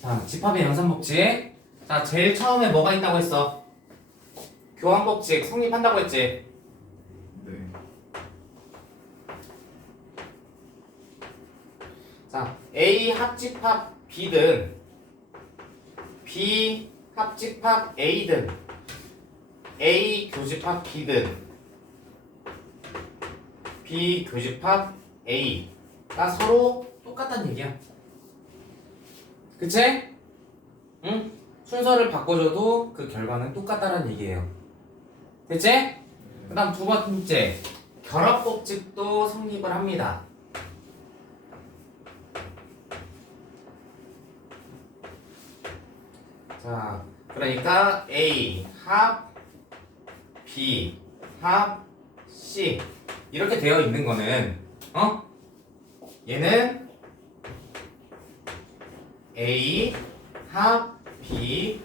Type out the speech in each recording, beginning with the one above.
자, 집합의 연산법칙. 자, 제일 처음에 뭐가 있다고 했어? 교환법칙 성립한다고 했지? 네. 자, A 합집합 B든 B 합집합 A든 A 교집합 B든 B 교집합 A가 서로 똑같다는 얘기야. 그치? 응? 순서를 바꿔줘도 그 결과는 똑같다는 얘기예요. 됐지? 그 다음 두 번째, 결합법칙도 성립을 합니다. 자, 그러니까 A 합 B 합 C 이렇게 되어 있는 거는 얘는 A 합 B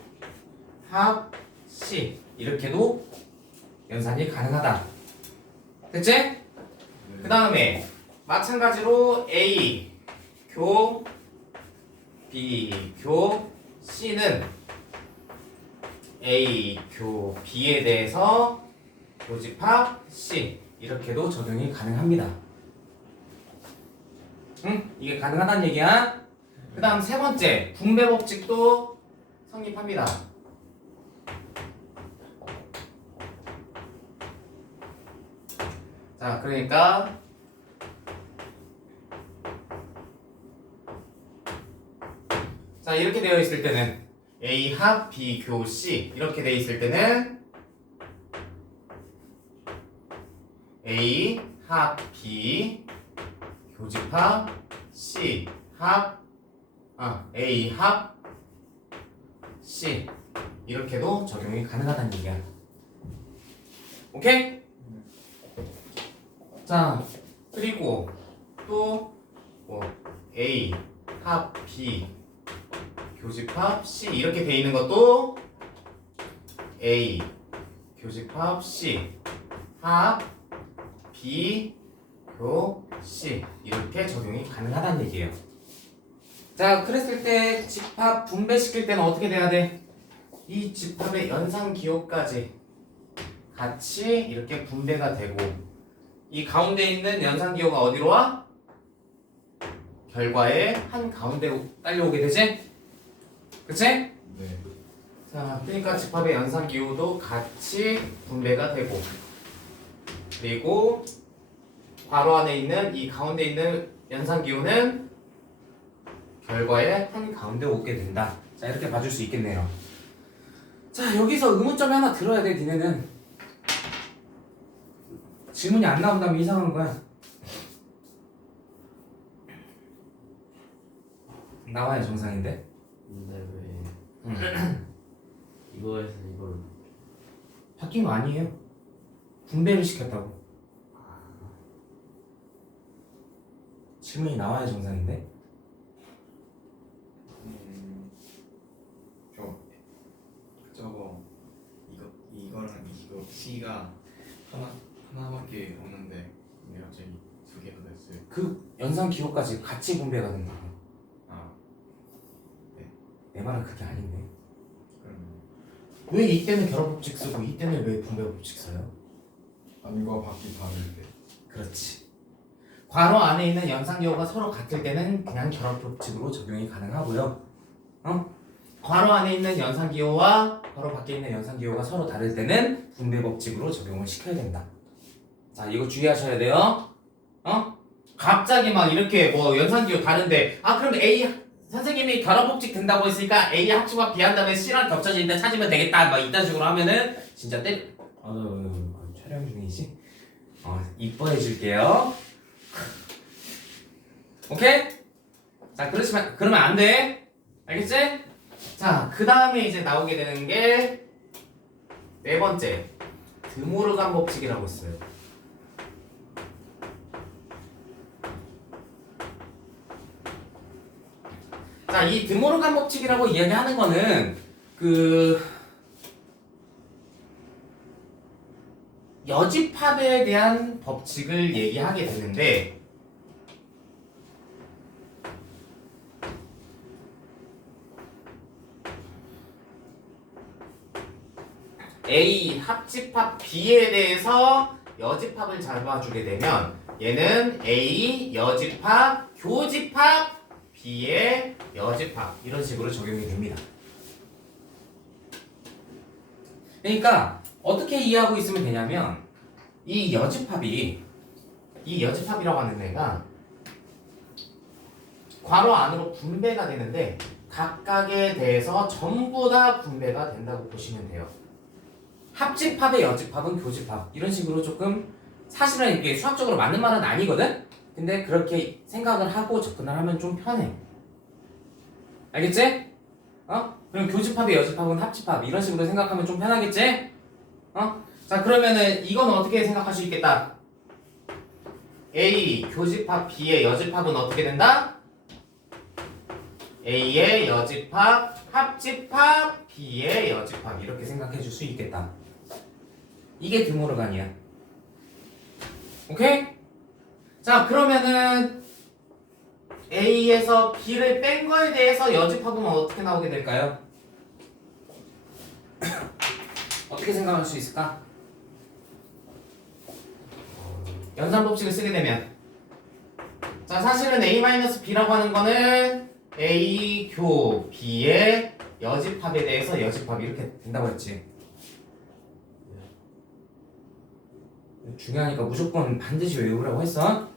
합 C 이렇게도 연산이 가능하다. 됐지? 그 다음에 마찬가지로 A 교 B 교 C는 A 교 B에 대해서 교집합 C 이렇게도 적용이 가능합니다. 응? 이게 가능하다는 얘기야. 그 다음 세 번째 분배법칙도 성립합니다. 자, 그러니까 자, 이렇게 되어 있을 때는 A 합 B 교 C 이렇게 되어 있을 때는 A 합 B 교집합 C 합 A 합 C 이렇게도 적용이 가능하다는 얘기야. 오케이? 자, 그리고 또 A 합 B 교집합 C 이렇게 돼 있는 것도 A 교집합 C 합 B 교 C 이렇게 적용이 가능하다는 얘기예요. 자, 그랬을 때 집합 분배시킬 때는 어떻게 돼야 돼? 이 집합의 연산 기호까지 같이 이렇게 분배가 되고 이 가운데 있는 연산 기호가 어디로 와? 결과의 한 가운데로 딸려오게 되지? 그치? 네. 자, 그러니까 집합의 연산 기호도 같이 분배가 되고 그리고 괄호 안에 있는 이 가운데 있는 연산 기호는 결과의 한 가운데 오게 된다. 자, 이렇게 봐줄 수 있겠네요. 자, 여기서 의문점이 하나 들어야 돼. 니네는 질문이 안 나온다면 이상한 거야. 나와야 정상인데. 근데 왜 이거에서 이걸 바뀐 거 아니에요. 분배를 시켰다고. 질문이 나와야 정상인데. 저거 이거랑 이거 C가 하나밖에 없는데 근데 갑자기 두 개가 됐어요. 그 연산 기호까지 같이 분배가 된다고. 아, 내 말은 그게 아닌데. 그럼 왜 이때는 결합법칙 쓰고 이때는 왜 분배법칙 써요? 안과 밖이 다를 때. 그렇지. 괄호 안에 있는 연산 기호가 서로 같을 때는 그냥 결합법칙으로 적용이 가능하고요. 괄호 안에 있는 연산 기호와 괄호 밖에 있는 연산 기호가 서로 다를 때는 분배법칙으로 적용을 시켜야 된다. 자, 이거 주의하셔야 돼요. 갑자기 막 이렇게 뭐 연산 기호 다른데 그럼 A 선생님이 결합법칙 된다고 했으니까 A 합치고 B 한 다음에 C랑 겹쳐지는데 찾으면 되겠다 막 이딴 식으로 하면은 진짜 촬영 중이지? 이뻐해 줄게요. 오케이? 자, 그러면 안 돼. 알겠지? 자, 그 다음에 이제 나오게 되는 게 네 번째 드모르간 법칙이라고 있어요. 자, 이 드모르간 법칙이라고 이야기하는 거는 여집합에 대한 법칙을 얘기하게 되는데 A 합집합 B에 대해서 여집합을 잡아주게 되면 얘는 A 여집합 교집합 B의 여집합 이런 식으로 적용이 됩니다. 그러니까 어떻게 이해하고 있으면 되냐면 이 여집합이라고 하는 애가 괄호 안으로 분배가 되는데 각각에 대해서 전부 다 분배가 된다고 보시면 돼요. 합집합의 여집합은 교집합 이런 식으로 조금 사실은 이게 수학적으로 맞는 말은 아니거든? 근데 그렇게 생각을 하고 접근을 하면 좀 편해. 알겠지? 그럼 교집합의 여집합은 합집합 이런 식으로 생각하면 좀 편하겠지? 자 그러면은 이건 어떻게 생각할 수 있겠다? A 교집합 B의 여집합은 어떻게 된다? A의 여집합 합집합 B의 여집합 이렇게 생각해 줄 수 있겠다. 이게 드모르간이야. 오케이? 자 그러면은 A에서 B를 뺀 거에 대해서 여집합은 어떻게 나오게 될까요? 어떻게 생각할 수 있을까? 연산법칙을 쓰게 되면 자 사실은 A-B라고 하는 거는 A 교 B의 여집합에 대해서 여집합 이렇게 된다고 했지. 중요하니까 무조건 반드시 외우라고 했어.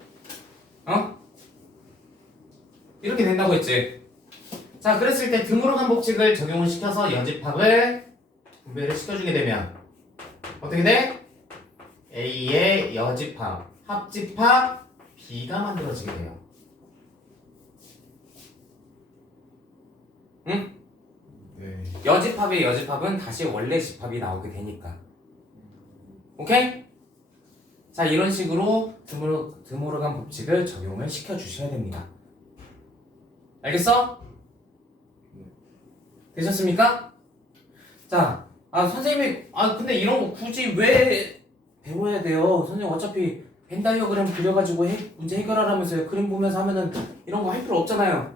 이렇게 된다고 했지. 자 그랬을 때 드모르간 법칙을 적용을 시켜서 여집합을 분배를 시켜주게 되면 어떻게 돼? A의 여집합 합집합 B가 만들어지게 돼요. 응? 네. 여집합의 여집합은 다시 원래 집합이 나오게 되니까. 오케이? 자 이런 식으로 드모르간 법칙을 적용을 시켜주셔야 됩니다. 알겠어? 되셨습니까? 자, 선생님이 근데 이런 거 굳이 왜 배워야 돼요? 선생님 어차피 벤 다이어그램 그려가지고 문제 해결하라면서요. 그림 보면서 하면은 이런 거 할 필요 없잖아요.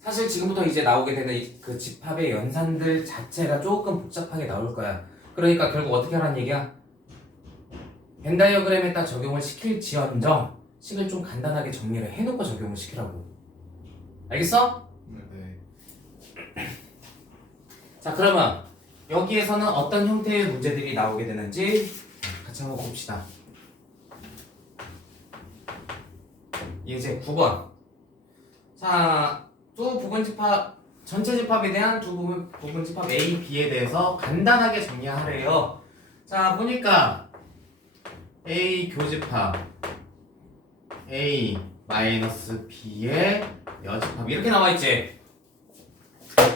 사실 지금부터 이제 나오게 되는 그 집합의 연산들 자체가 조금 복잡하게 나올 거야. 그러니까 결국 어떻게 하라는 얘기야? 벤 다이어그램에 딱 적용을 시킬지언정 식을 좀 간단하게 정리를 해놓고 적용을 시키라고. 알겠어? 네. 자 그러면 여기에서는 어떤 형태의 문제들이 나오게 되는지 같이 한번 봅시다. 이제 9번. 자, 두 부분집합 전체 집합에 대한 두 부분집합 A, B에 대해서 간단하게 정리하래요. 자 보니까 A 교집합 A 마이너스 B의 여집합 이렇게 나와있지.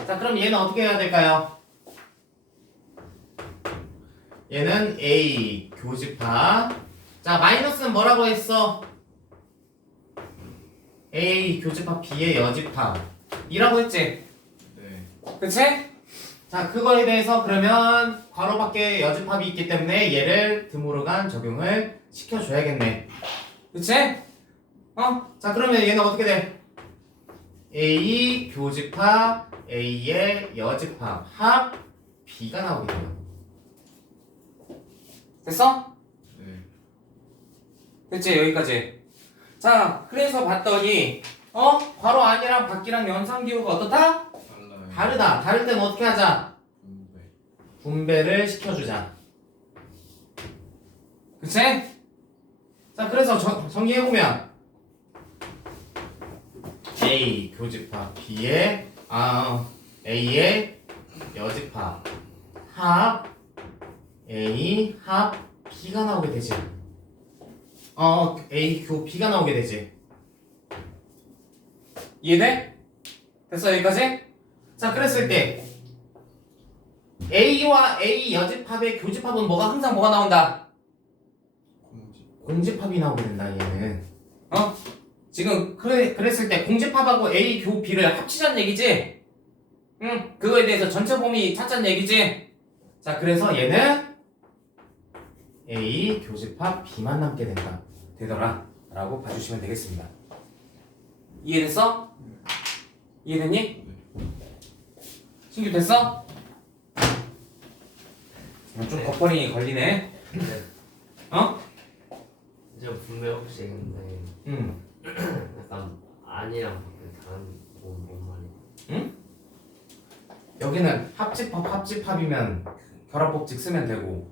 자 그럼 얘는 어떻게 해야 될까요? 얘는 A 교집합 자 마이너스는 뭐라고 했어? A 교집합 B의 여집합 이라고 했지? 네. 그치? 자 그거에 대해서 그러면 괄호 밖에 여집합이 있기 때문에 얘를 드모르간 적용을 시켜줘야겠네. 그치? 자 그러면 얘는 어떻게 돼? A 교집합 A의 여집합 합 B가 나오게 돼요. 됐어? 네. 됐지? 여기까지. 자 그래서 봤더니 괄호 안이랑 밖이랑 연산기호가 어떻다? 달라요. 다르다. 다를 땐 어떻게 하자? 분배. 분배를 시켜주자. 그치? 자 그래서 정리해보면 A 교집합 B의 A의 여집합 합 A 합 B가 나오게 되지. A 교 B가 나오게 되지. 이해돼? 됐어 여기까지? 자 그랬을 때 A와 A 여집합의 교집합은 항상 뭐가 나온다? 공집. 공집합이 나오게 된다 얘는. 지금 그랬을 때 공집합하고 A 교 B를 합치자는 얘기지? 응 그거에 대해서 전체 범위 찾자는 얘기지? 자 그래서 얘는 A 교집합 B만 남게 되더라 라고 봐주시면 되겠습니다. 이해됐어? 이해됐니? 신규 됐어? 좀 겉벌이 걸리네. 근데 어? 이제 분배 혹시인데 약간 아니랑 다른 뭔 말이야? 여기는 합집합이면 결합법칙 쓰면 되고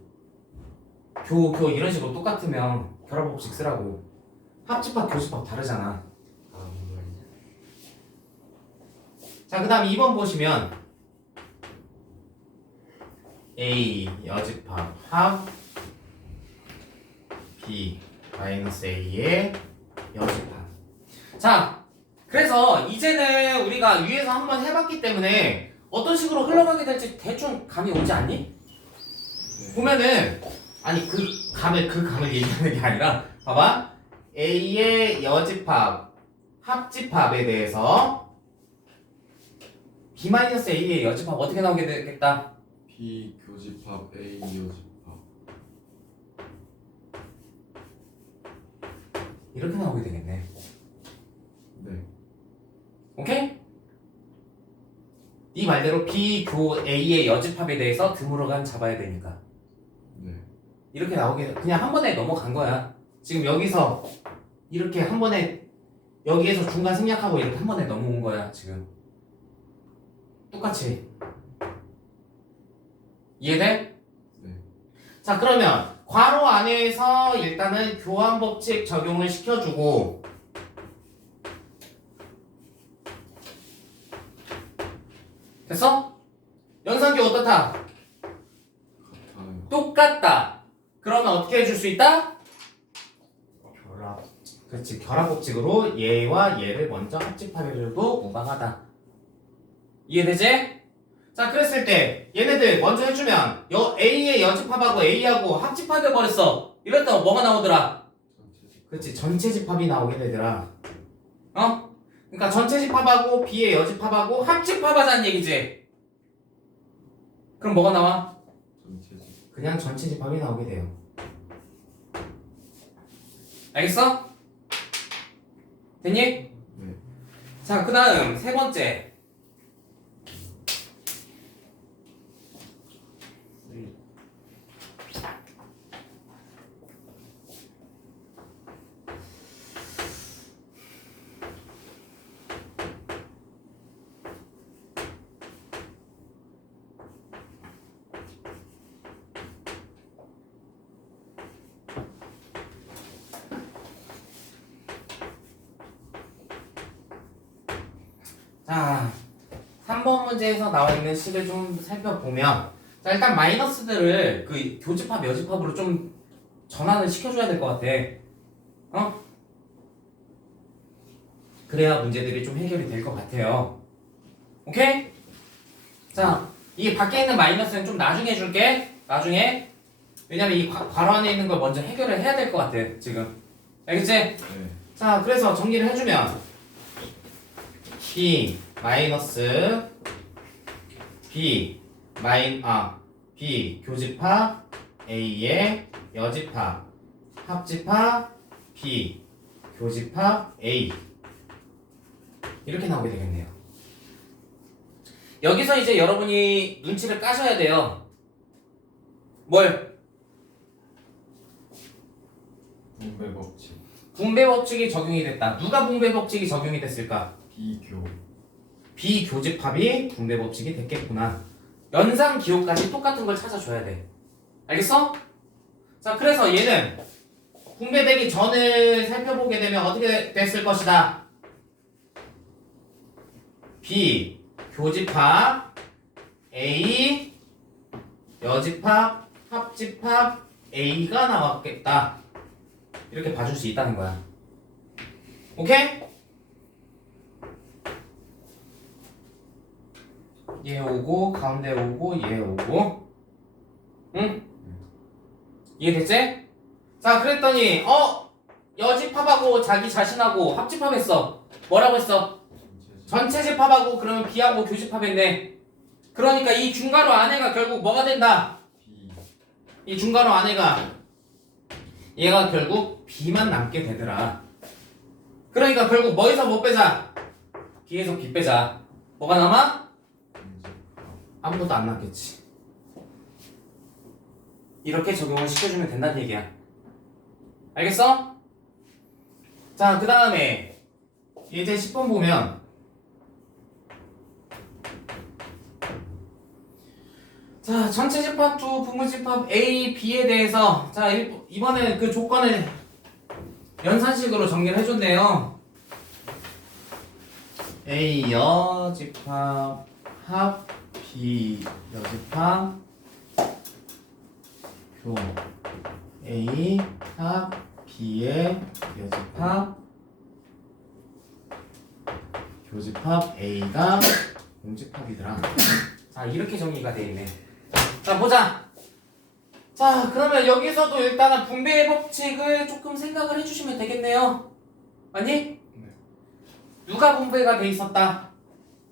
교 이런 식으로 똑같으면 결합법칙 쓰라고. 합집합 교집합 다르잖아. 뭔 말이지? 자, 그 다음 2번 보시면 A 여집합 합 B 마이너스 A의 여집합. 자, 그래서 이제는 우리가 위에서 한번 해봤기 때문에 어떤 식으로 흘러가게 될지 대충 감이 오지 않니? 네. 보면은 아니 그 감을 얘기하는 게 아니라 봐봐. A의 여집합 합집합에 대해서 B-A의 여집합 어떻게 나오게 되겠다? B 교집합 A 여집합. 이렇게 나오게 되겠네. 네. 오케이? 네 말대로 B 교 A의 여집합에 대해서 드물어간 잡아야 되니까 네. 이렇게 나오게 그냥 한 번에 넘어간 거야. 지금 여기서 이렇게 한 번에 여기에서 중간 생략하고 이렇게 한 번에 넘어온 거야 지금. 똑같이 이해돼? 네. 자, 그러면 괄호 안에서 일단은 교환법칙 적용을 시켜주고 됐어? 연산교 어떻다? 같아요. 똑같다. 그러면 어떻게 해줄 수 있다? 결합. 그렇지. 결합법칙으로 얘와 얘를 먼저 합집하려도 무방하다. 이해되지? 자, 그랬을 때 얘네들 먼저 해주면 A의 여집합하고 A하고 합집합해 버렸어. 이럴 때 뭐가 나오더라? 전체. 그렇지. 전체 집합이 나오게 되더라. 어? 그러니까 전체 집합하고 B의 여집합하고 합집합하자는 얘기지. 그럼 뭐가 나와? 전체 집. 그냥 전체 집합이 나오게 돼요. 알겠어? 됐니? 네. 자, 그 다음 세 번째. 자, 3번 문제에서 나와 있는 식을 좀 살펴보면 자, 일단 마이너스들을 그 교집합, 여집합으로 좀 전환을 시켜줘야 될 것 같아. 어? 그래야 문제들이 좀 해결이 될 것 같아요. 오케이? 자, 이 밖에 있는 마이너스는 좀 나중에 해줄게. 나중에. 왜냐면 이 괄호 안에 있는 걸 먼저 해결을 해야 될 것 같아, 지금. 알겠지? 네. 자, 그래서 정리를 해주면 B 마이너스 B B 교집합 A의 여집합 합집합 B 교집합 A 이렇게 나오게 되겠네요. 여기서 이제 여러분이 눈치를 까셔야 돼요. 뭘? 분배 법칙. 분배 법칙이 적용이 됐다. 누가 분배 법칙이 적용이 됐을까? 비교. 비교집합이 분배 법칙이 됐겠구나. 연상 기호까지 똑같은 걸 찾아줘야 돼. 알겠어? 자, 그래서 얘는 분배되기 전을 살펴보게 되면 어떻게 됐을 것이다. B 교집합 A 여집합 합집합 A가 나왔겠다. 이렇게 봐줄 수 있다는 거야. 오케이? 얘 오고 가운데 오고 얘 오고 응? 이해됐지? 자, 그랬더니 여집합하고 자기 자신하고 합집합했어. 뭐라고 했어? 전체 집합하고 그러면 B하고 교집합했네. 그러니까 이 중괄호 안에가 결국 뭐가 된다? B. 이 중괄호 안에가 얘가 결국 B만 남게 되더라. 그러니까 결국 뭐에서 뭐 빼자? B에서 B 빼자. 뭐가 남아? 아무것도 안 남겠지. 이렇게 적용을 시켜주면 된다는 얘기야. 알겠어? 자, 그 다음에 이제 10번 보면 자, 전체 집합 두 부분 집합 A, B에 대해서 자, 이번에 그 조건을 연산식으로 정리를 해줬네요. A 여집합 합 B 여집합 교 A 합 B의 여집합 교집합 A가 공집합이더라. 자, 이렇게 정리가 되어 있네. 자, 보자. 자, 그러면 여기서도 일단은 분배의 법칙을 조금 생각을 해주시면 되겠네요. 맞니? 네. 누가 분배가 돼 있었다?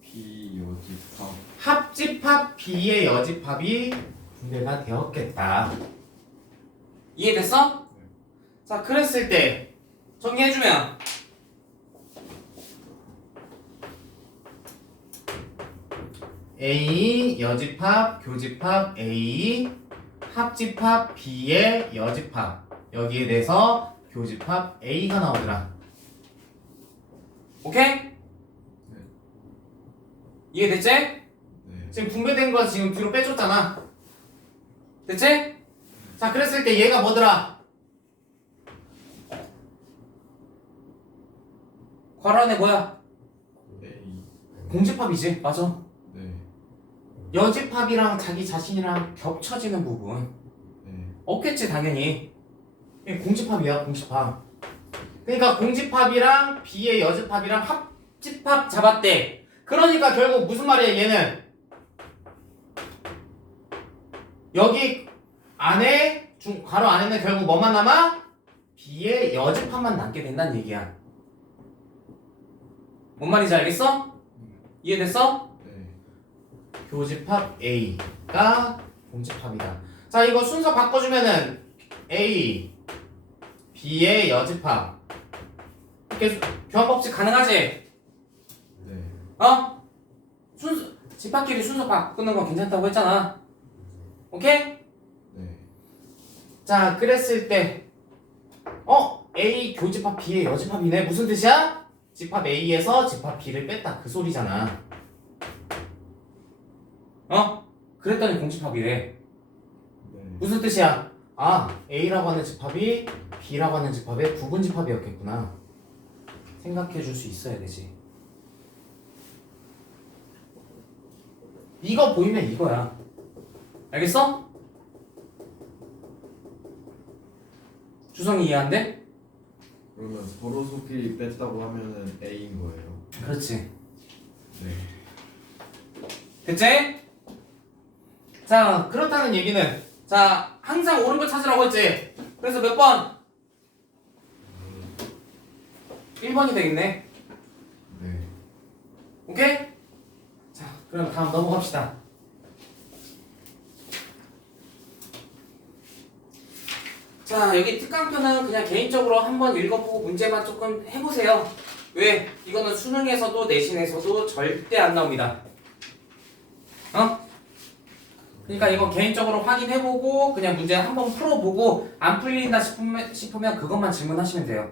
B 여집합. 합집합 B의 여집합이 분배가 되었겠다. 이해됐어? 네. 자, 그랬을 때 정리해주면 A 여집합 교집합 A 합집합 B의 여집합 여기에 대해서 교집합 A가 나오더라. 오케이? 네. 이해됐지? 네. 지금 분배된 거 지금 뒤로 빼줬잖아. 됐지? 자, 그랬을 때 얘가 뭐더라? 괄호 안에 뭐야? A. 공집합이지. 맞아. 네. 여집합이랑 자기 자신이랑 겹쳐지는 부분 네. 없겠지 당연히. 이게 공집합이야, 공집합. 그러니까 공집합이랑 B의 여집합이랑 합집합 잡았대. 그러니까 결국 무슨 말이야 얘는? 여기 안에 괄호 안에는 결국 뭐만 남아? B의 여집합만 남게 된다는 얘기야. 뭔 말인지 알겠어? 이해됐어? 네. 교집합 A가 공집합이다. 자, 이거 순서 바꿔주면은 A, B의 여집합 이렇게 교환법칙 가능하지? 네. 어? 순서 집합끼리 순서 바꾸는 건 괜찮다고 했잖아. 오케이? 네. 자, 그랬을 때 A 교집합 B의 여집합이네. 무슨 뜻이야? 집합 A에서 집합 B를 뺐다 그 소리잖아. 그랬더니 공집합이래. 네. 무슨 뜻이야? 아, A라고 하는 집합이 B라고 하는 집합의 부분 집합이었겠구나. 생각해 줄 수 있어야 되지. 이거 보이면 이거야. 알겠어? 주성이 이해 안 돼? 그러면 서로 소끼리 뺐다고 하면은 A인 거예요. 그렇지. 네. 됐지? 자, 그렇다는 얘기는 자, 항상 옳은 걸 찾으라고 했지? 그래서 몇 번? 1번이 되겠네. 네. 오케이? 자, 그럼 다음 넘어갑시다. 자, 여기 특강편은 그냥 개인적으로 한번 읽어보고 문제만 조금 해보세요. 왜? 이거는 수능에서도 내신에서도 절대 안 나옵니다. 그러니까 이거 개인적으로 확인해보고 그냥 문제 한번 풀어보고 안 풀린다 싶으면 그것만 질문하시면 돼요.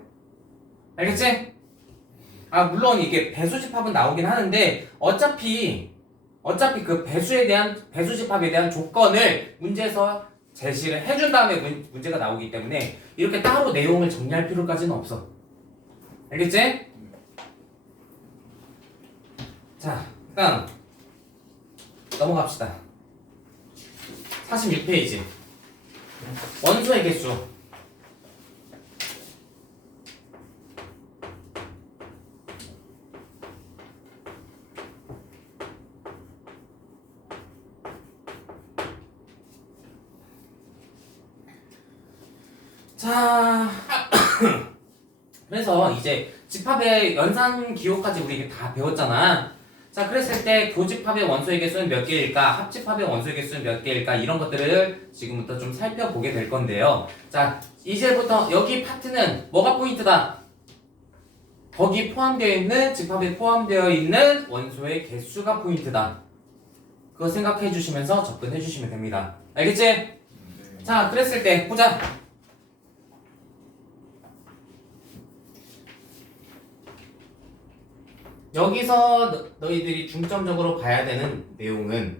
알겠지? 아, 물론 이게 배수집합은 나오긴 하는데 어차피 그 배수집합에 대한 조건을 문제에서 제시를 해준 다음에 문제가 나오기 때문에 이렇게 따로 내용을 정리할 필요까지는 없어. 알겠지? 자, 일단 넘어갑시다. 46페이지. 원소의 개수. 자, 그래서 이제 집합의 연산 기호까지 우리 다 배웠잖아. 자, 그랬을 때 교집합의 원소의 개수는 몇 개일까? 합집합의 원소의 개수는 몇 개일까? 이런 것들을 지금부터 좀 살펴보게 될 건데요. 자, 이제부터 여기 파트는 뭐가 포인트다? 거기 포함되어 있는 집합에 포함되어 있는 원소의 개수가 포인트다. 그거 생각해 주시면서 접근해 주시면 됩니다. 알겠지? 네. 자, 그랬을 때 보자. 여기서 너희들이 중점적으로 봐야 되는 내용은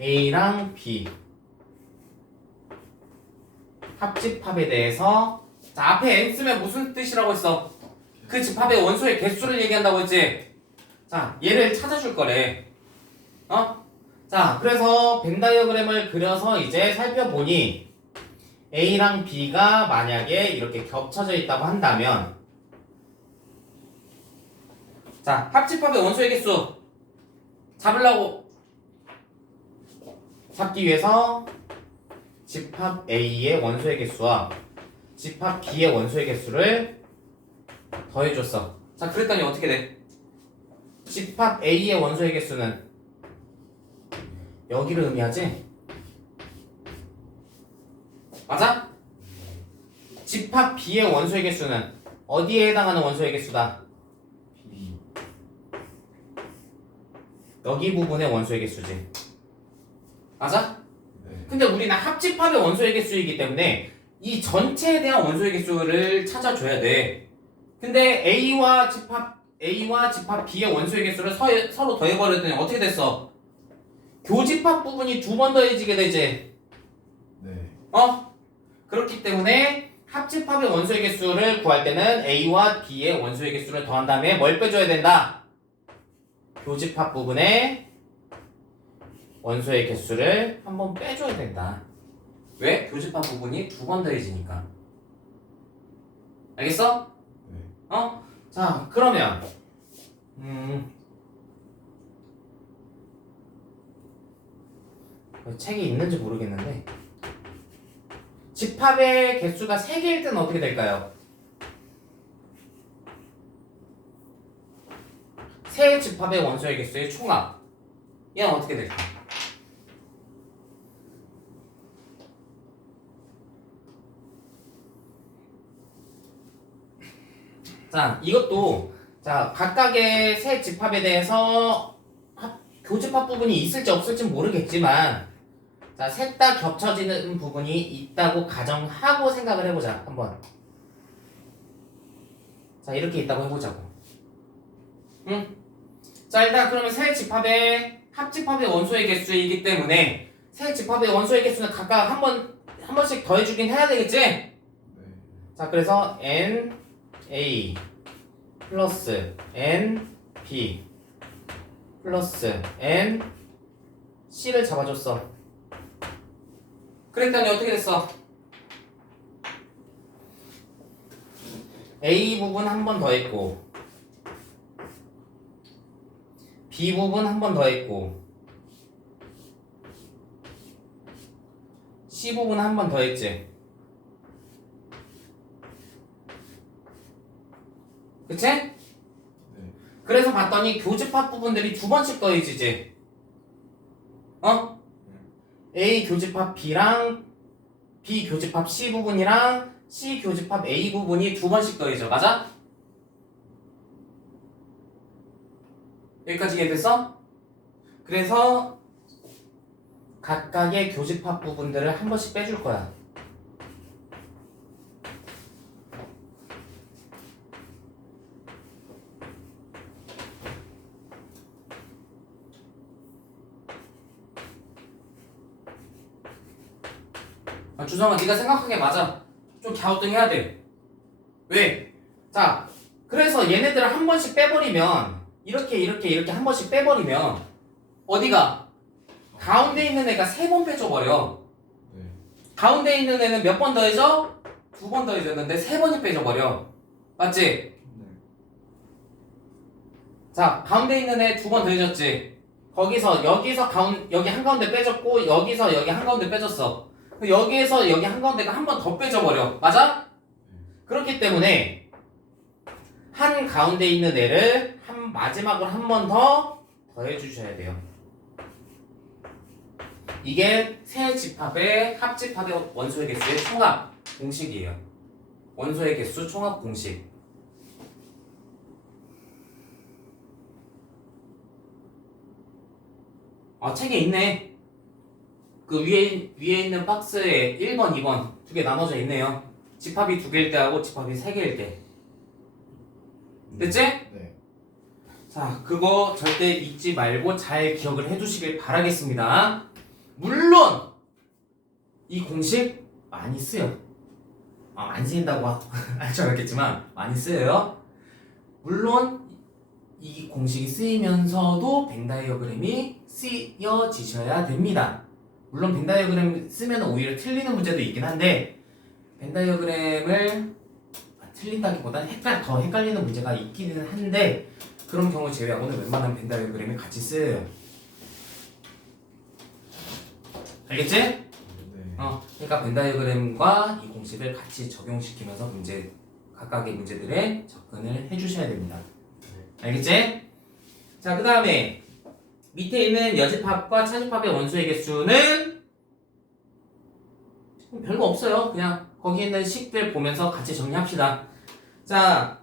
A랑 B 합집합에 대해서 자, 앞에 n 쓰면 무슨 뜻이라고 했어? 그 집합의 원소의 개수를 얘기한다고 했지? 자, 얘를 찾아줄 거래. 자, 그래서 벤 다이어그램을 그려서 이제 살펴보니 A랑 B가 만약에 이렇게 겹쳐져 있다고 한다면 자, 합집합의 원소의 개수 잡기 위해서 집합 A의 원소의 개수와 집합 B의 원소의 개수를 더해줬어. 자, 그랬더니 어떻게 돼? 집합 A의 원소의 개수는 여기를 의미하지? 맞아? 집합 B의 원소의 개수는 어디에 해당하는 원소의 개수다? B. 여기 부분의 원소의 개수지. 맞아? 네. 근데 우리는 합집합의 원소의 개수이기 때문에 이 전체에 대한 원소의 개수를 찾아줘야 돼. 근데 A와 집합 B의 원소의 개수를 서로 더해버렸더니 어떻게 됐어? 교집합 부분이 두 번 더해지게 되지. 네. 그렇기 때문에 합집합의 원소의 개수를 구할 때는 A와 B의 원소의 개수를 더한 다음에 뭘 빼줘야 된다? 교집합 부분의 원소의 개수를 한번 빼줘야 된다. 왜? 교집합 부분이 두 번 더해지니까. 알겠어? 네. 자, 그러면 책이 있는지 모르겠는데 집합의 개수가 3개일 때는 어떻게 될까요? 세 집합의 원소의 개수의 총합. 얘는 어떻게 될까? 자, 이것도 자 각각의 세 집합에 대해서 교집합 부분이 있을지 없을지 모르겠지만 자, 셋 다 겹쳐지는 부분이 있다고 가정하고 생각을 해보자. 한번. 자, 이렇게 있다고 해보자고. 응? 자, 일단 그러면 세 집합의 합집합의 원소의 개수이기 때문에 세 집합의 원소의 개수는 각각 한 번씩 더해주긴 해야 되겠지? 네. 자, 그래서 n a 플러스 n b 플러스 n c를 잡아줬어. 그랬더니 어떻게 됐어? A 부분 한 번 더했고 B 부분 한 번 더했고 C 부분 한 번 더했지. 그치? 네. 그래서 봤더니 교집합 부분들이 두 번씩 더해지지. A 교집합 B랑 B 교집합 C 부분이랑 C 교집합 A 부분이 두 번씩 더해져. 맞아? 여기까지 이해됐어? 그래서 각각의 교집합 부분들을 한 번씩 빼줄 거야. 주성아, 네가 생각하기에 맞아. 좀 갸우뚱해야 돼. 왜? 자, 그래서 얘네들을 한 번씩 빼버리면 이렇게 한 번씩 빼버리면 어디가? 가운데 있는 애가 3번 빼줘버려. 네. 가운데 있는 애는 몇 번 더해져? 2번 더해졌는데 3번이 빼줘버려. 맞지? 네. 자, 가운데 있는 애 2번 더해졌지? 여기서 여기 한가운데 빼줬고 여기서 여기 한가운데 빼줬어. 여기에서 여기 한가운데가 한 번 더 빼져버려. 맞아? 그렇기 때문에 한 가운데 있는 애를 마지막으로 한 번 더 더해주셔야 돼요. 이게 세 집합의 합집합의 원소의 개수의 총합 공식이에요. 원소의 개수 총합 공식. 책에 있네. 그 위에 있는 박스에 1번, 2번 두 개 나눠져 있네요. 집합이 두 개일 때하고 집합이 세 개일 때. 됐지? 네. 자, 그거 절대 잊지 말고 잘 기억을 해두시길 바라겠습니다. 물론 이 공식 많이 쓰여. 안 쓰인다고 할 줄 알았겠지만 많이 쓰여요. 물론 이 공식이 쓰이면서도 벤 다이어그램이 쓰여지셔야 됩니다. 물론 벤 다이어그램 쓰면 오히려 틀리는 문제도 있긴 한데 벤 다이어그램을 틀린다기보다는 더 헷갈리는 문제가 있기는 한데 그런 경우 제외하고는 웬만한 벤 다이어그램이 같이 쓰여요. 알겠지? 네. 그러니까 벤 다이어그램과 이 공식을 같이 적용시키면서 각각의 문제들에 접근을 해주셔야 됩니다. 알겠지? 자, 그 다음에 밑에 있는 여집합과 차집합의 원소의 개수는 별거 없어요. 그냥 거기 있는 식들 보면서 같이 정리합시다. 자,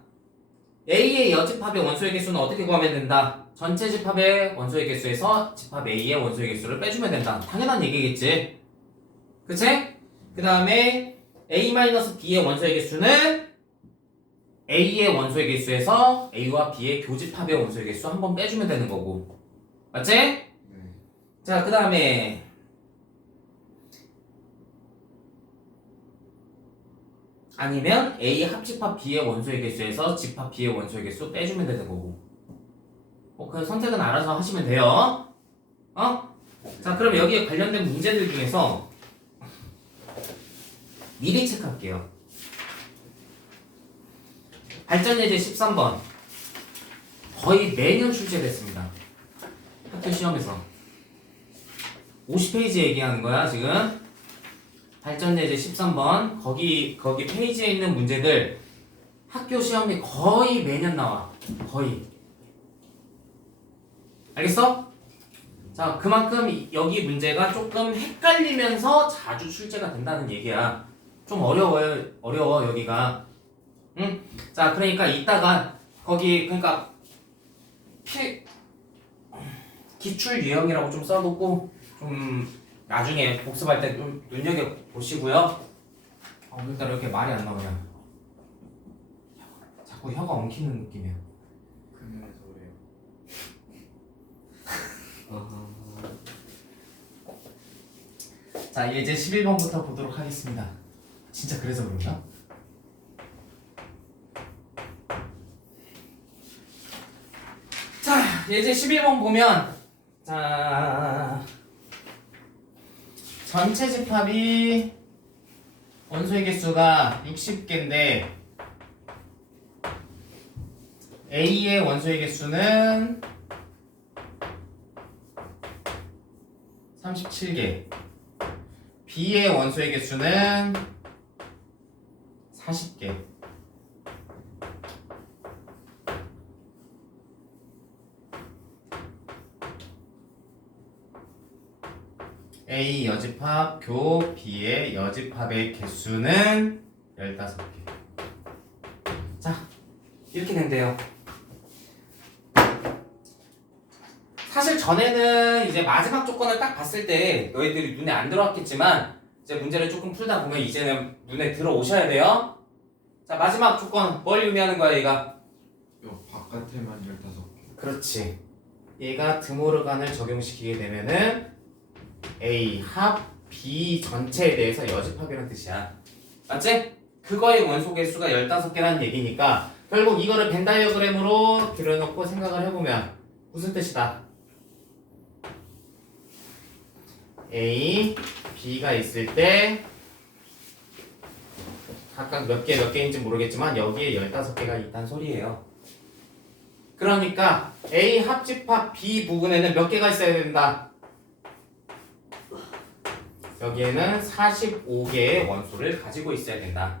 A의 여집합의 원소의 개수는 어떻게 구하면 된다? 전체 집합의 원소의 개수에서 집합 A의 원소의 개수를 빼주면 된다. 당연한 얘기겠지. 그치? 그 다음에 A-B의 원소의 개수는 A의 원소의 개수에서 A와 B의 교집합의 원소의 개수 한번 빼주면 되는 거고. 맞지? 네. 자, 그 다음에 아니면 A 합집합 B의 원소의 개수에서 집합 B의 원소의 개수 빼주면 되는 거고. 그 선택은 알아서 하시면 돼요. 자, 그럼 여기에 관련된 문제들 중에서 미리 체크할게요. 발전예제 13번 거의 매년 출제됐습니다. 학교 시험에서 50페이지 얘기하는 거야 지금. 발전예제 13번 거기 페이지에 있는 문제들 학교 시험에 거의 매년 나와. 거의. 알겠어? 자, 그만큼 여기 문제가 조금 헷갈리면서 자주 출제가 된다는 얘기야. 좀 어려워 여기가. 응? 자, 그러니까 이따가 거기 그러니까 기출 유형이라고 좀 써놓고 좀 나중에 복습할 때 좀 눈여겨 보시고요. 오늘따라 이렇게 말이 안 나오냐? 자꾸 혀가 엉키는 느낌이야. 그래서 그래요. 자, 예제 11번부터 보도록 하겠습니다. 진짜 그래서 그런가? 자, 예제 11번 보면 자, 전체 집합이 원소의 개수가 60개인데 A의 원소의 개수는 37개, B의 원소의 개수는 40개. A 여집합 교 B의 여집합의 개수는 15개. 자, 이렇게 된대요. 사실 전에는 이제 마지막 조건을 딱 봤을 때 너희들이 눈에 안 들어왔겠지만 이제 문제를 조금 풀다 보면 이제는 눈에 들어오셔야 돼요. 자, 마지막 조건 뭘 의미하는 거야 얘가? 요 바깥에만 15개. 그렇지. 얘가 드모르간을 적용시키게 되면은 A 합 B 전체에 대해서 여집합이라는 뜻이야. 맞지? 그거의 원소 개수가 15개라는 얘기니까 결국 이거를 벤 다이어그램으로 들여놓고 생각을 해보면 무슨 뜻이다? A, B가 있을 때 각각 몇 개인지 모르겠지만 여기에 15개가 있다는 소리예요. 그러니까 A 합집합 B 부분에는 몇 개가 있어야 된다? 여기에는 45개의 원소를 가지고 있어야 된다.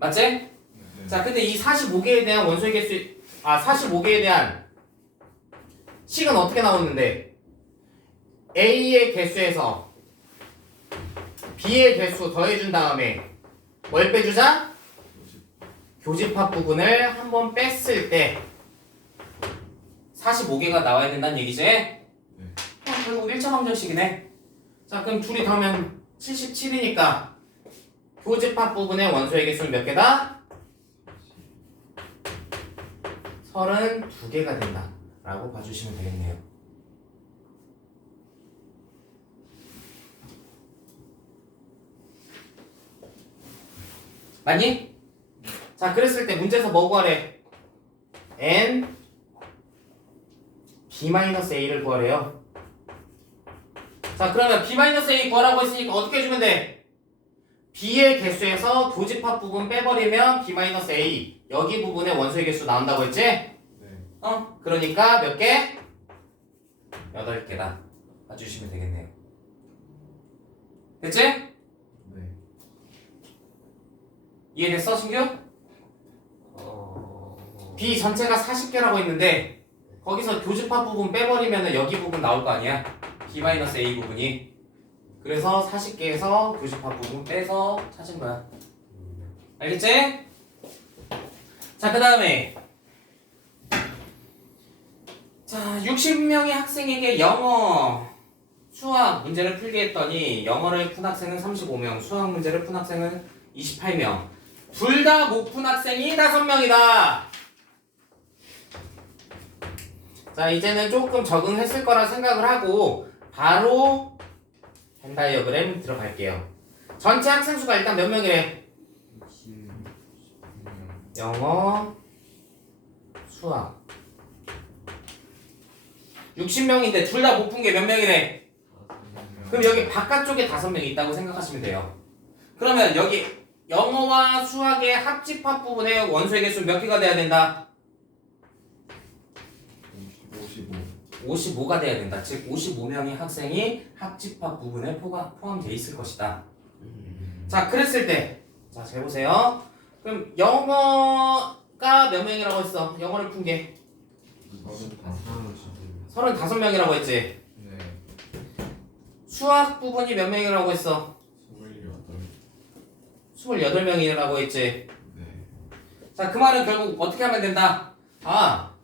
맞지? 네. 자, 근데 이 45개에 대한 원소의 개수, 45개에 대한 식은 어떻게 나오는데? A의 개수에서 B의 개수 더해준 다음에 뭘 빼주자? 교집합 부분을 한번 뺐을 때 45개가 나와야 된다는 얘기지? 결국 1차 방정식이네. 자 그럼 둘이 더하면 77이니까 교집합 부분의 원소의 개수는 몇 개다? 32개가 된다 라고 봐주시면 되겠네요. 맞니? 자 그랬을 때 문제에서 뭐 구하래? n b-a를 구하래요. 자 그러면 b-a 구하라고 했으니까 어떻게 해주면 돼? b의 개수에서 교집합 부분 빼버리면 b-a 여기 부분에 원소의 개수 나온다고 했지? 네. 그러니까 몇 개? 8개다 봐주시면 되겠네요. 됐지? 네. 이해됐어 신규? b 전체가 40개라고 했는데 거기서 교집합 부분 빼버리면 여기 부분 나올 거 아니야? b-a 부분이. 그래서 40개에서 교집합 부분 빼서 찾은 거야. 알겠지? 자, 그 다음에 자 60명의 학생에게 영어, 수학 문제를 풀게 했더니 영어를 푼 학생은 35명, 수학 문제를 푼 학생은 28명. 둘 다 못 푼 학생이 5명이다. 자 이제는 조금 적응했을 거라 생각을 하고 바로 벤 다이어그램 들어갈게요. 전체 학생 수가 일단 몇 명이래? 영어, 수학 60명인데 둘 다 못 푼 게 몇 명이래? 그럼 여기 바깥쪽에 5명이 있다고 생각하시면 돼요. 그러면 여기 영어와 수학의 합집합 부분의 원소의 개수 몇 개가 돼야 된다? 55가 돼야 된다. 즉 55명의 학생이 합집합 부분에 포함되어 있을 것이다. 자 그랬을 때 자 잘 보세요. 그럼 영어가 몇 명이라고 했어? 영어를 푼 게 35명이라고 했지. 네. 수학 부분이 몇 명이라고 했어? 28명이라고 했지. 네. 자 그 말은 결국 어떻게 하면 된다?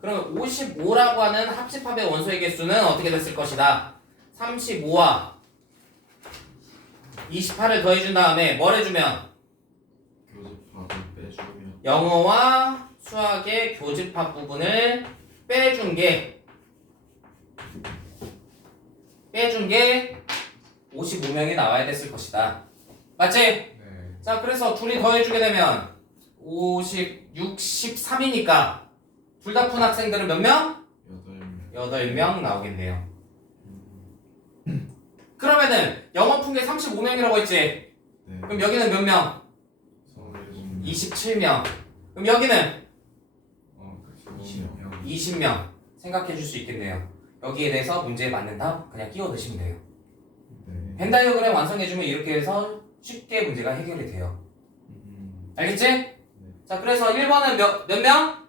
그러면 55라고 하는 합집합의 원소의 개수는 어떻게 됐을 것이다? 35와 28을 더해준 다음에 뭘 해주면? 교집합을 빼주면 영어와 수학의 교집합 부분을 빼준 게 55명이 나와야 됐을 것이다. 맞지? 네. 자 그래서 둘이 더해주게 되면 63이니까 둘 다 푼 학생들은 몇 명? 8명 나오겠네요. 그러면은 영어 푼 게 35명이라고 했지? 네. 그럼 여기는 몇 명? 27명. 그럼 여기는 20명. 생각해 줄 수 있겠네요. 여기에 대해서 문제에 맞는 답 그냥 끼워 넣으시면 돼요. 네. 벤 다이어그램 완성해주면 이렇게 해서 쉽게 문제가 해결이 돼요. 알겠지? 자 그래서 1번은 몇 명?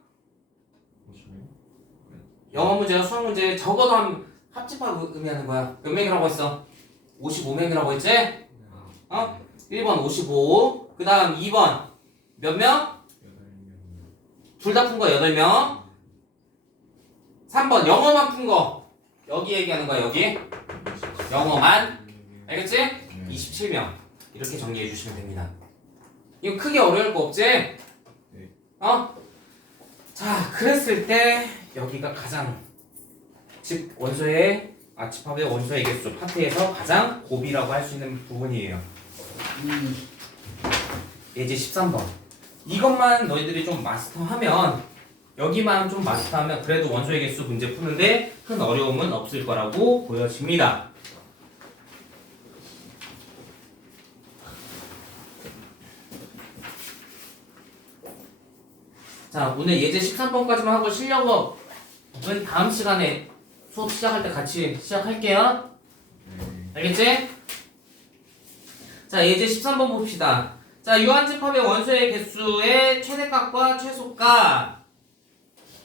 영어 문제와 수학 문제 적어도 한 합집합 의미하는 거야. 몇 명이라고 했어? 55명이라고 했지? 1번 55. 그 다음 2번 몇 명? 둘 다 푼 거 8명. 3번 영어만 푼 거. 여기 얘기하는 거야 여기. 영어만. 알겠지? 27명. 이렇게 정리해 주시면 됩니다. 이거 크게 어려울 거 없지? 자 그랬을 때 여기가 가장 즉 원소의 집합의 원소의 개수 파트에서 가장 고비라고 할 수 있는 부분이에요. 예제 13번. 이것만 너희들이 좀 마스터하면 여기만 좀 마스터하면 그래도 원소의 개수 문제 푸는데 큰 어려움은 없을 거라고 보여집니다. 자 오늘 예제 13번까지만 하고 실력업은 다음 시간에 수업 시작할 때 같이 시작할게요. 알겠지? 자 예제 13번 봅시다. 자 유한집합의 원소의 개수의 최대값과 최소값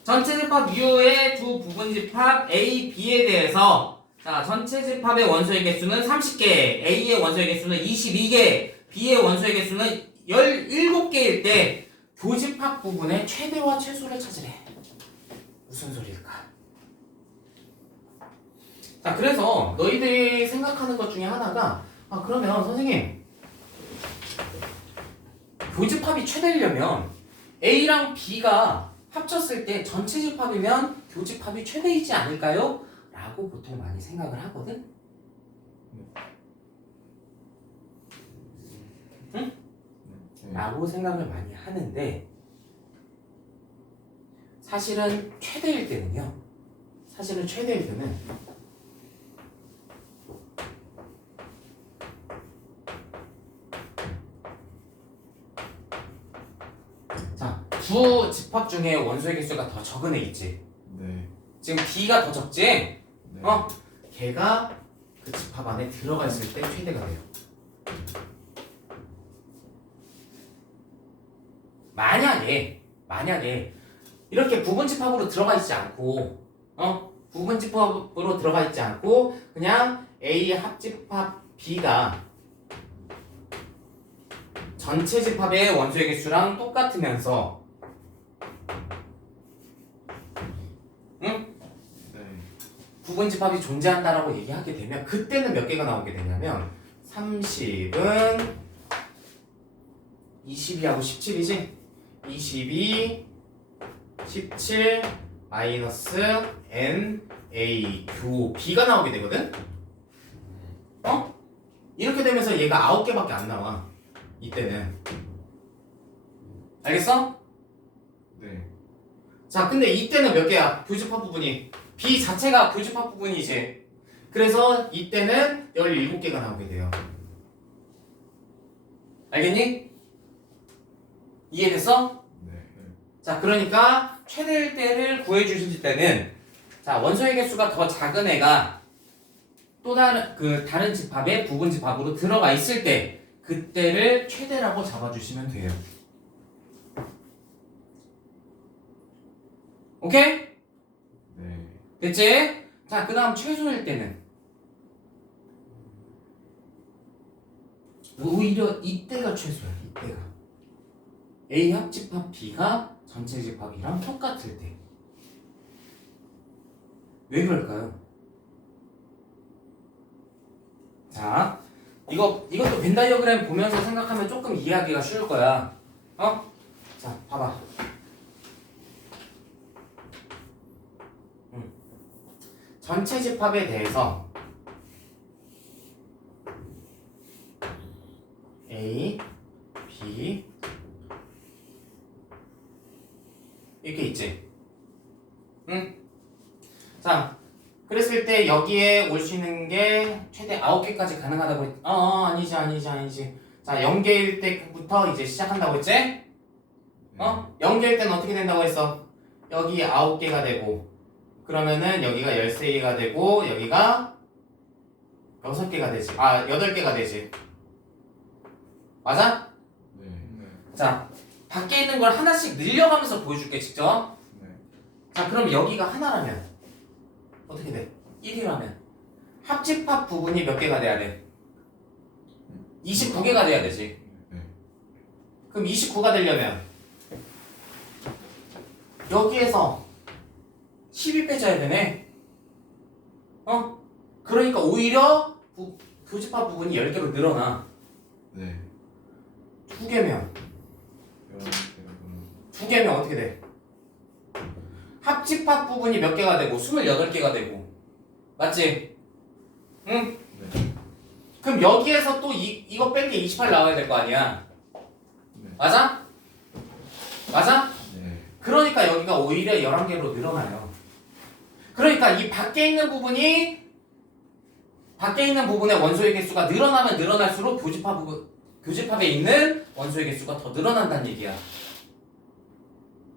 전체 집합 U의 두 부분 집합 A, B에 대해서 자 전체 집합의 원소의 개수는 30개, A의 원소의 개수는 22개, B의 원소의 개수는 17개일 때 교집합 부분의 최대와 최소를 찾으래. 무슨 소리일까? 자, 그래서 너희들이 생각하는 것 중에 하나가 그러면 선생님 교집합이 최대이려면 A랑 B가 합쳤을 때 전체 집합이면 교집합이 최대이지 않을까요? 라고 보통 많이 생각을 하거든? 응? 라고 생각을 많이 하는데 사실은 최대일 때는 자, 두 집합 중에 원소의 개수가 더 적은 애 있지? 네. 지금 B가 더 적지? 네. 걔가 그 집합 안에 들어가 있을 때 최대가 돼요. 만약에 이렇게 부분 집합으로 들어가 있지 않고 부분 집합으로 들어가 있지 않고 그냥 A 합집합 B가 전체 집합의 원소의 개수랑 똑같으면서 네. 부분 집합이 존재한다라고 얘기하게 되면 그때는 몇 개가 나오게 되냐면 30은 22하고 17이지? 22, 17, 마이너스 N, A, 교, B가 나오게 되거든? 이렇게 되면서 얘가 9개밖에 안 나와. 이때는. 알겠어? 네. 자, 근데 이때는 몇 개야? 교집합 부분이. B 자체가 교집합 부분이지. 그래서 이때는 17개가 나오게 돼요. 알겠니? 이해됐어? 네. 자, 그러니까 최대일 때를 구해주실 때는 자, 원소의 개수가 더 작은 애가 또 다른 집합에 부분 집합으로 들어가 있을 때 그때를 최대라고 잡아주시면 돼요. 오케이? 네. 됐지? 자, 그 다음 최소일 때는 오히려 이때가 최소야. 이때가 A 합집합 B가 전체 집합이랑 똑같을 때. 왜 그럴까요? 자, 이것도 벤 다이어그램 보면서 생각하면 조금 이해하기가 쉬울 거야. 자, 봐봐. 전체 집합에 대해서 A, B 이렇게 있지. 응? 자, 그랬을 때 여기에 올 수 있는 게 최대 9개까지 가능하다고 했. 아니지. 자, 0개일 때부터 이제 시작한다고 했지? 0개일 때는 어떻게 된다고 했어? 여기 9개가 되고 그러면은 여기가 13개가 되고 여기가 6개가 되지. 8개가 되지. 맞아? 네. 자, 밖에 있는 걸 하나씩 늘려가면서 보여줄게 직접. 네. 자, 그럼 여기가 하나라면 어떻게 돼? 1이라면 합집합 부분이 몇 개가 돼야 돼? 29개가 돼야 되지. 네. 그럼 29가 되려면 여기에서 12 빼줘야 되네. 그러니까 오히려 교집합 부분이 10개로 늘어나. 네. 2개면 2개면 어떻게 돼? 합집합 부분이 몇 개가 되고 28개가 되고 맞지? 응? 네. 그럼 여기에서 또 이거 뺀 게 28 나와야 될 거 아니야? 네. 맞아? 맞아? 네. 그러니까 여기가 오히려 11개로 늘어나요. 그러니까 이 밖에 있는 부분의 원소의 개수가 늘어나면 늘어날수록 교집합에 있는 원소의 개수가 더 늘어난다는 얘기야.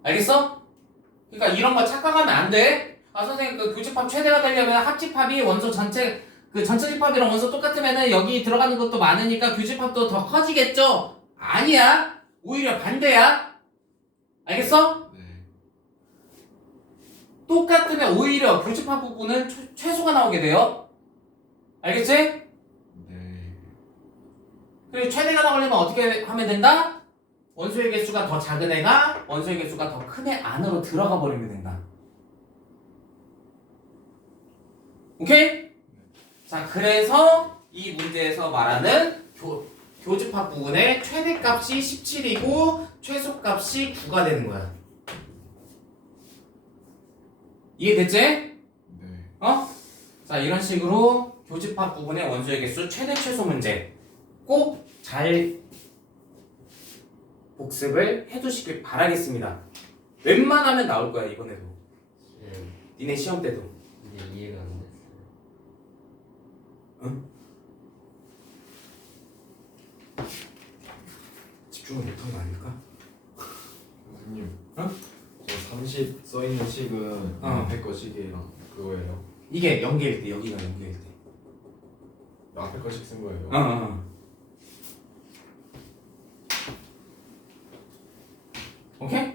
알겠어? 그러니까 이런 거 착각하면 안 돼. 선생님 그 교집합 최대가 되려면 합집합이 원소 전체 전체 집합이랑 원소 똑같으면은 여기 들어가는 것도 많으니까 교집합도 더 커지겠죠? 아니야. 오히려 반대야. 알겠어? 네. 똑같으면 오히려 교집합 부분은 최소가 나오게 돼요. 알겠지? 네. 그리고 최대가 나오려면 어떻게 하면 된다? 원소의 개수가 더 작은 애가 원소의 개수가 더 큰 애 안으로 들어가 버리면 된다. 오케이? 자, 그래서 이 문제에서 말하는 교집합 부분의 최대값이 17이고 최소값이 9가 되는 거야. 이해됐지? 네. 어? 자, 이런 식으로 교집합 부분의 원소의 개수 최대 최소 문제 꼭 잘 복습을 해두시길 바라겠습니다. 웬만하면 나올 거야 이번에도. 예. 니네 시험 때도. 이제 이해가 안 됐어요. 집중을 못한 거 아닐까? 선생님. 어? 저 30 써있는 식은 앞에 거 식이랑 그거예요. 이게 연계일 때 여기가 연계일 때. 앞에 거식 쓴 거예요. 오케이?